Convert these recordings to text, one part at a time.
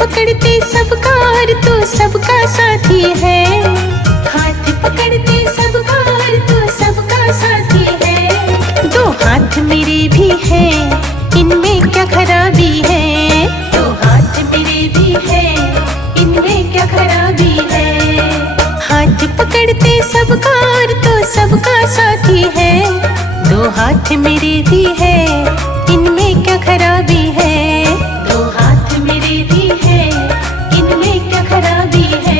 पकड़ते सबका और तू सबका साथी है। हाथ पकड़ते सबका और तू सबका साथी है। दो हाथ मेरे भी हैं, इनमें क्या खराबी है। दो हाथ मेरे भी हैं, इनमें क्या खराबी है। हाथ पकड़ते सबका और तू सबका साथी है। दो हाथ मेरे भी हैं, इनमें क्या खराबी है। दो हाथ मेरे भी हैं, इनमें क्या खराबी है।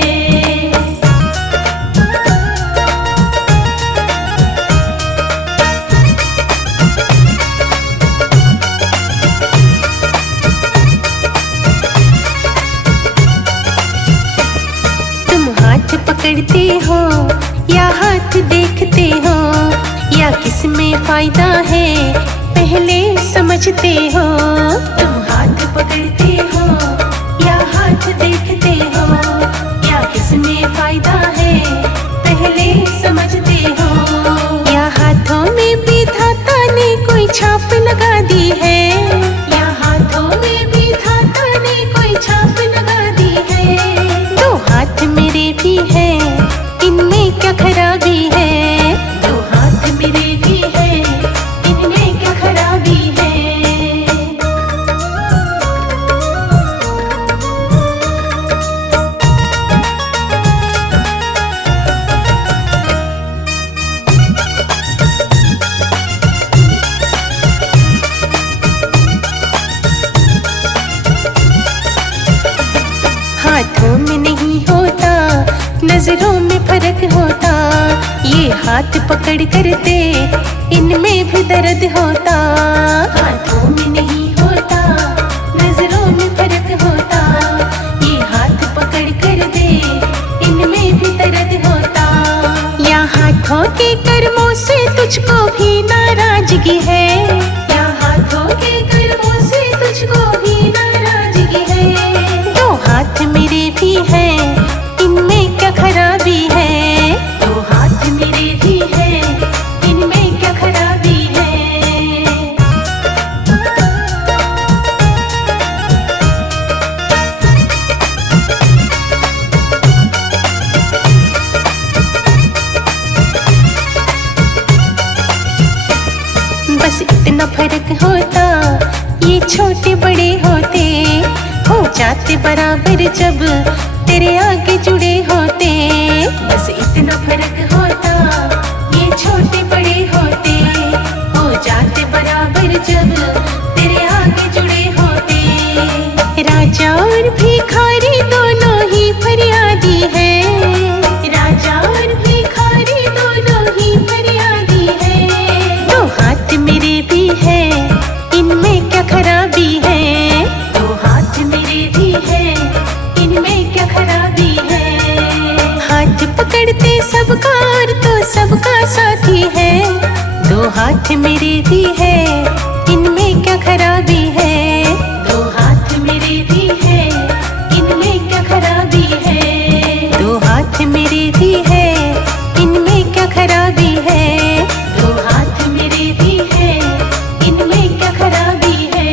तुम हाथ पकड़ते हो या हाथ देखते हो, या किसमें फायदा है पहले समझते हो। तुम हाथ पकड़ते हो या हाथ देखते हो, या किसमें फायदा है पहले समझते हो। या हाथों में विधाता ने कोई छाप लगा दी है। या हाथों में विधाता ने कोई छाप लगा दी है। दो हाथ मेरे भी हैं, इनमें क्या खराबी है। दो हाथ मेरे भी हैं, इनमें क्या खराबी है। हाथों में नहीं होता, नजरों में फर्क होता। ये हाथ पकड़ करते, इनमें भी दर्द होता। हाथों में नहीं होता, नजरों में फर्क होता। ये हाथ पकड़ कर दे, इनमें भी दर्द होता। या हाथों के कर्मों से तुझको भी नाराजगी है। या हाथों के कर्मों से तुझको भी नाराजगी है। दो हाथ मेरे भी हैं, इनमें क्या खराबी है। दो हाथ मेरे भी हैं, इनमें क्या खराबी है। बस इतना फर्क होता, ये छोटे बड़े होते, हो जाते बराबर जब तेरे आगे जुड़े होते। बस इतना फर्क होता, ये छोटे बड़े होते, हो जाते बराबर जब तेरे आगे जुड़े होते। राजा और भिखारी दोनों ही फरियादी है। राजा और भिखारी दोनों ही फरियादी है। दो हाथ मेरे भी हैं, इनमें क्या खराबी है। दो हाथ मेरे भी हैं, इनमें क्या खराबी है। हाथ पकड़ते सबका और तो सबका साथी है। दो हाथ मेरे भी हैं, इनमें क्या खराबी है। दो हाथ मेरे भी हैं, इनमें क्या खराबी है। दो हाथ मेरे भी हैं, इनमें क्या खराबी है। दो हाथ मेरे भी हैं, इनमें क्या खराबी है।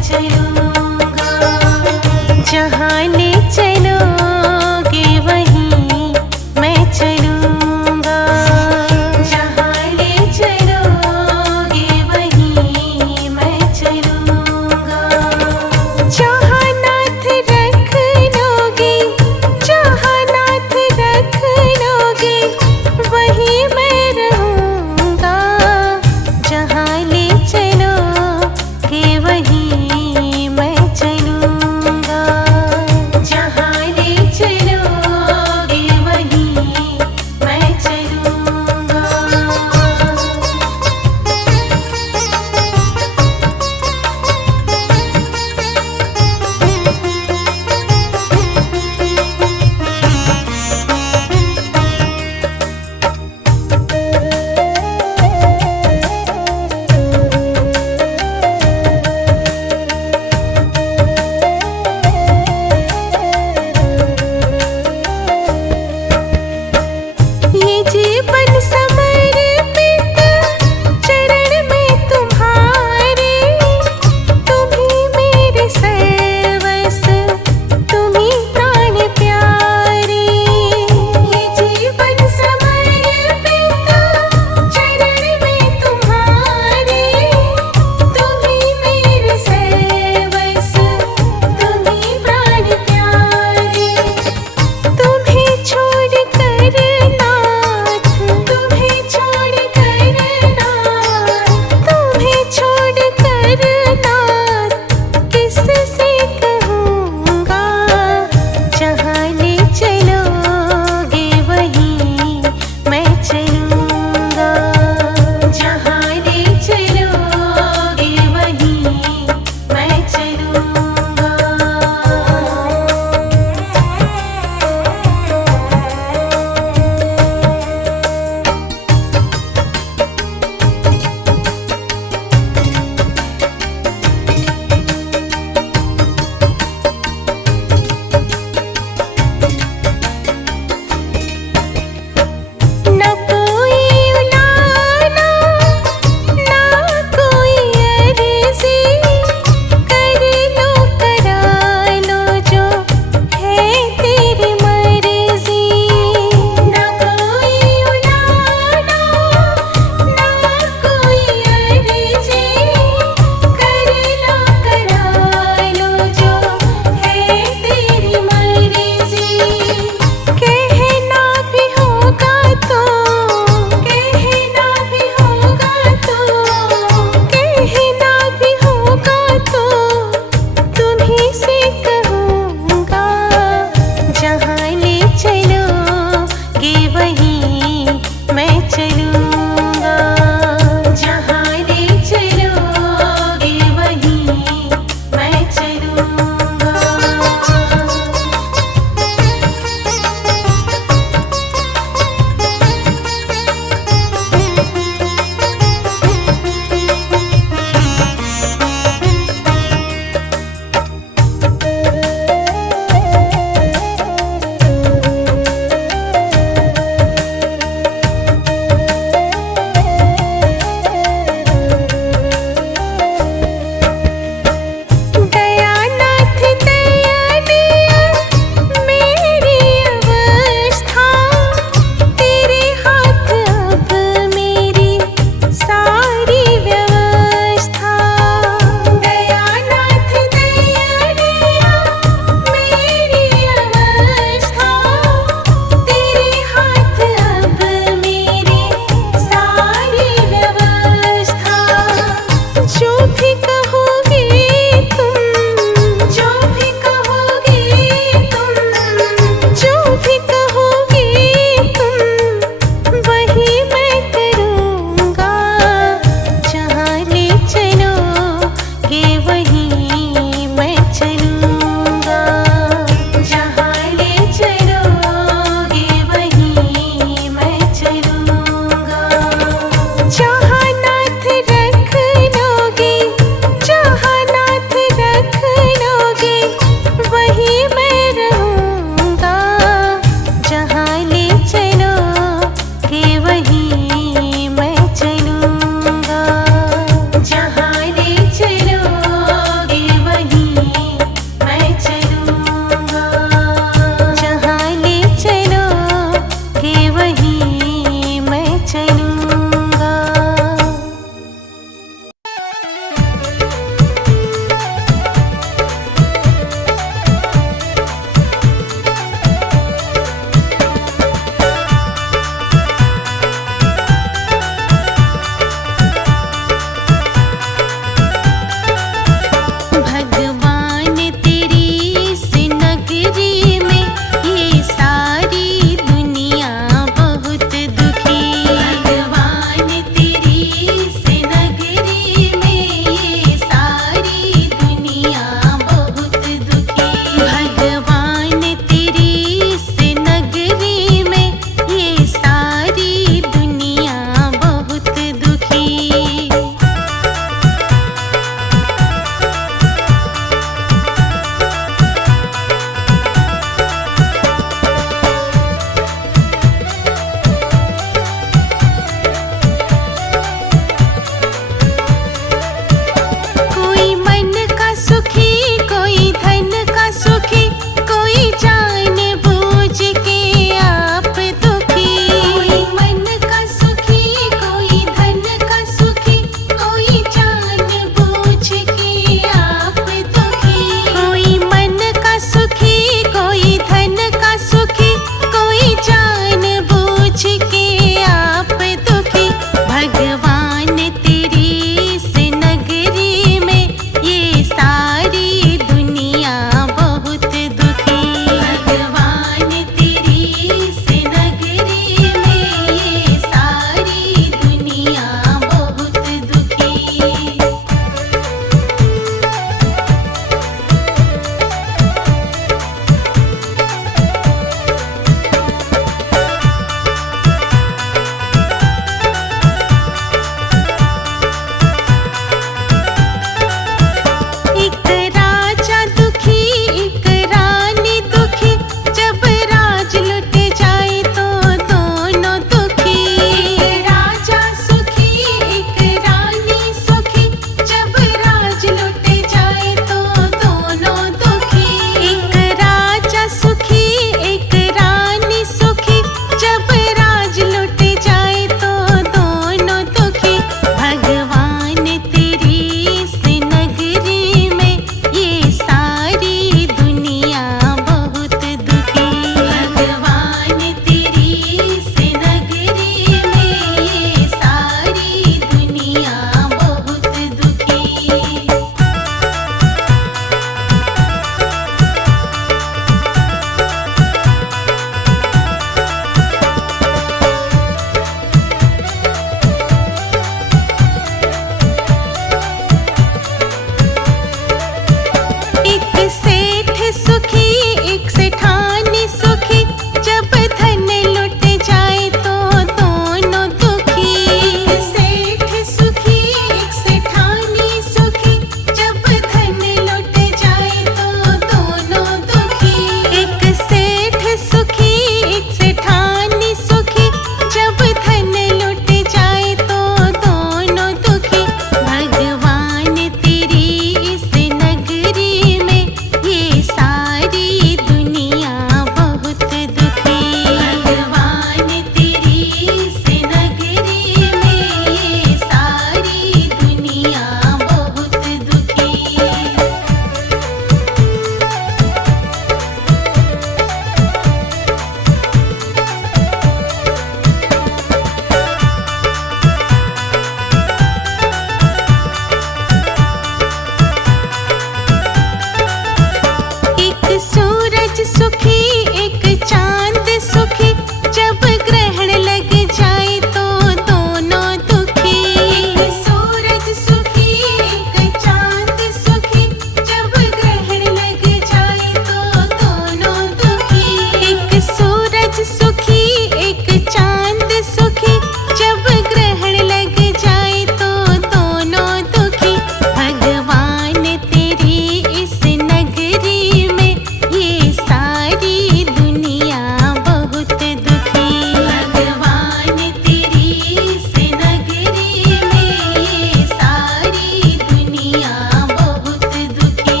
जब ग्रहण लग जाए तो दोनों दुखी। भगवान तेरी इस नगरी में ये सारी दुनिया बहुत दुखी। भगवान तेरी इस नगरी में ये सारी दुनिया बहुत दुखी।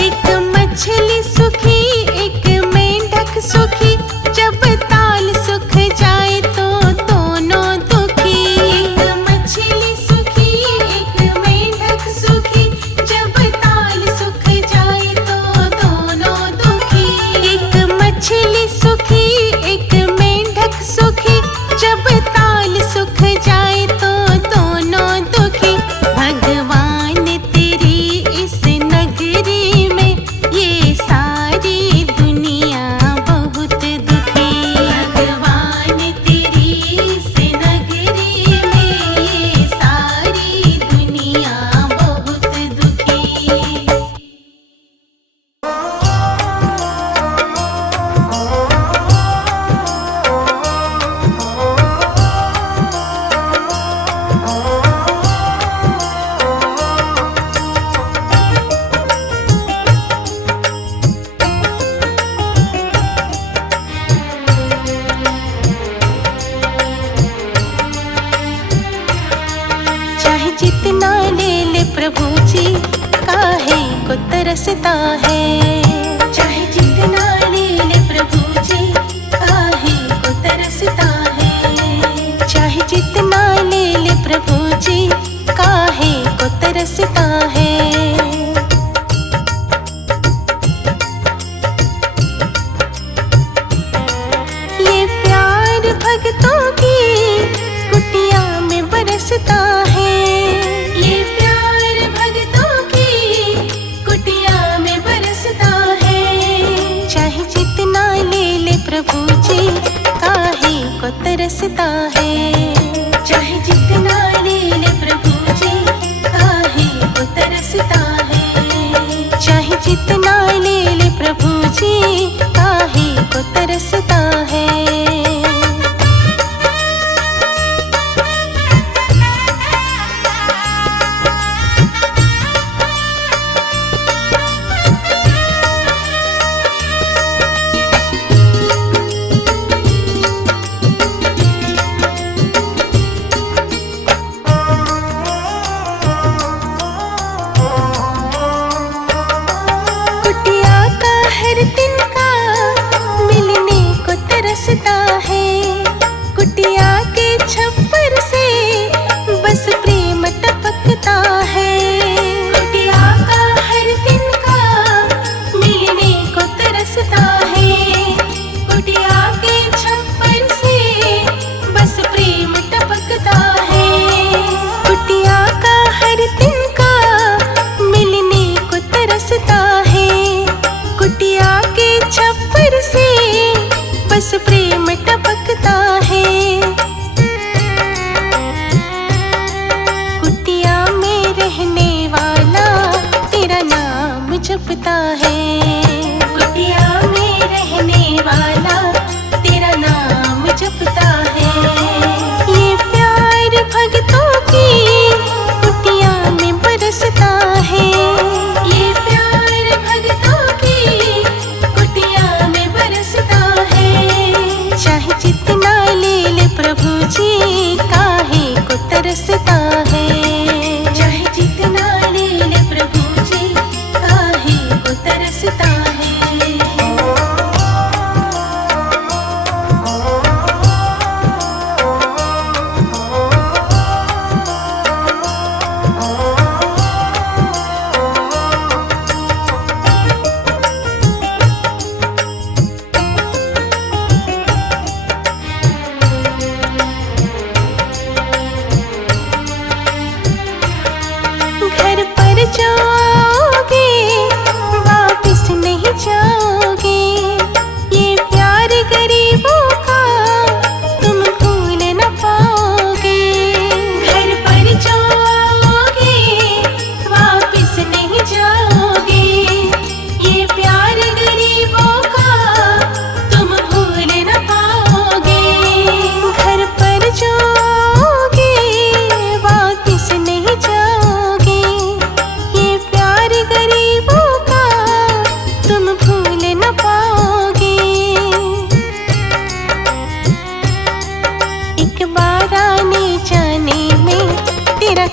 एक मछली सुखी एक मेंढक सुखी, जब ताल सुख जाए तो दोनों दुखी। एक मछली सुखी एक मेंढक सुखी, जब ताल सुख जाए तो दोनों दुखी। एक मछली सुखी एक मेंढक सुखी, जब ताल सुख जाए तो दोनों दुखी। भगवान तेरी इस नगरी में ये सारी दुनिया बहुत दुखी। भगवान तेरी इस नगरी में ये सारी दुनिया बहुत दुखी। चाहे जितना ले ले प्रभु जी, काहे को तरसता है। चाहे जितना ले ले प्रभु जी, काहे को तरसता है। चाहे जितना ले ले प्रभु जी, काहे को तरसता है। ये प्यार भक्तों की कुटिया में बरसता है। ये प्यार भक्तों की कुटिया में बरसता है। चाहे जितना ले ले प्रभु जी, काहे को तरसता है। चाहे जितना ले ले प्रभु जी, काहे को तरसता है। चाहे जितना ले ले प्रभु जी, काहे को तरसता है। कुटिया का हर दिन का मिलने को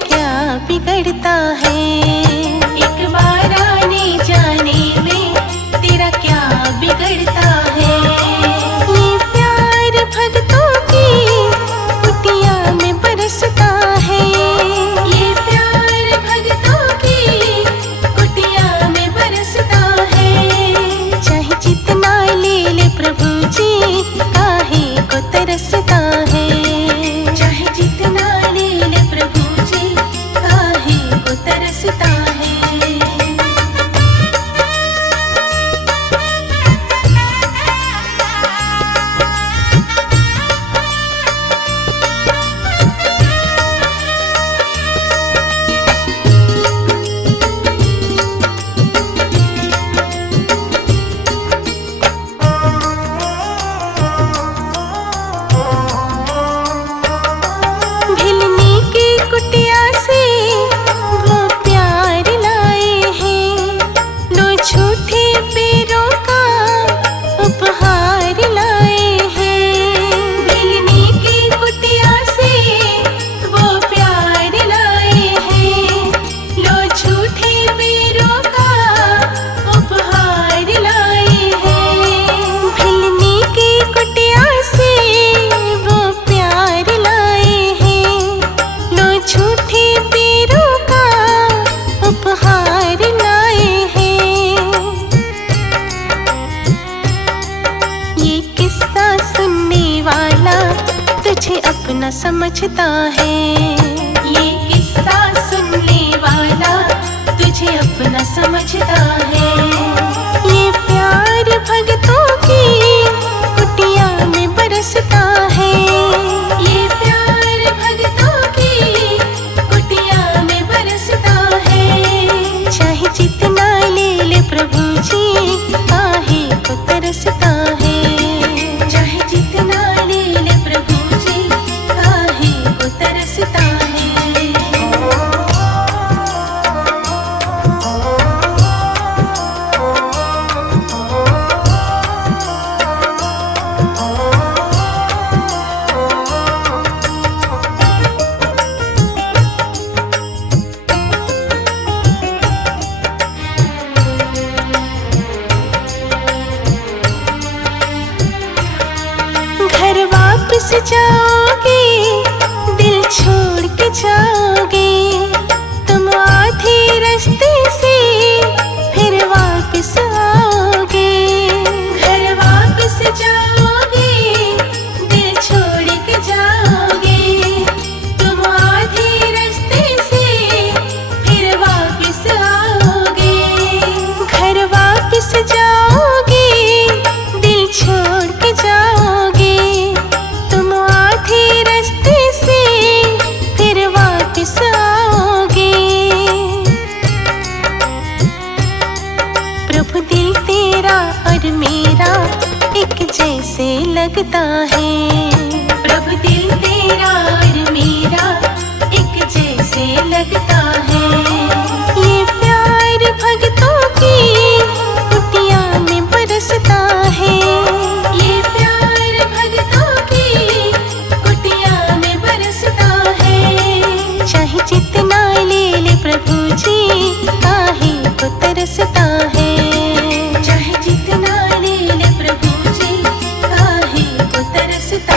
क्या बिगड़ता है। एक बार आने जाने में तेरा क्या बिगड़ता है। ये प्यार भक्तों की कुटिया में बरसता है। ये प्यार भक्तों की कुटिया में बरसता है। चाहे जितना ले ले प्रभु जी काहे को तरसता है। चाहे जितना ले ले प्रभु जी काहे को तरसता है। भिलनी की कुटिया से वो प्यार लाए हैं। लो झूठे पैरों का उपहार लाए हैं। भिलनी की कुटिया से वो प्यार लाए हैं। लो झूठे पैरों का उपहार लाए हैं। भिलनी की कुटिया से वो प्यार लाए हैं। लो झूठे पैरों का उपहार लाए हैं। ये किस्सा सुनने वाला तुझे अपना समझता है। ये किस्सा सुनने वाला तुझे अपना समझता है। ये प्यार भक्तों की कुटिया में बरसता है। ये प्यार भक्तों की कुटिया में बरसता है। चाहे जितना ले ले प्रभु जी काहे को तरसता है। चाहे जितना ले ले प्रभु जी काहे को तरसता है। घर वापस जाओगे दिल छोड़ के जाओगे। तुम आधे रास्ते से फिर वापस आओगे। घर वापस जाओगे दिल छोड़ के जाओगे। तुम आधे रास्ते से फिर वापस आओगे। घर वापस जाओगे दिल छोड़ के जाओगे। तुम आधे रास्ते से फिर वापस आओगे। प्रभु दिल तेरा और मेरा एक जैसे लगता है। प्रभु दिल तेरा और मेरा एक जैसे लगता है। ये प्यार भक्तों की कुटिया में बरसता है। ये प्यार भक्तों की कुटिया में बरसता है। चाहे जितना ले ले प्रभु जी काहे को तरसता है। चाहे जितना ले ले प्रभु जी काहे को तरसता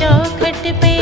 चौखट पे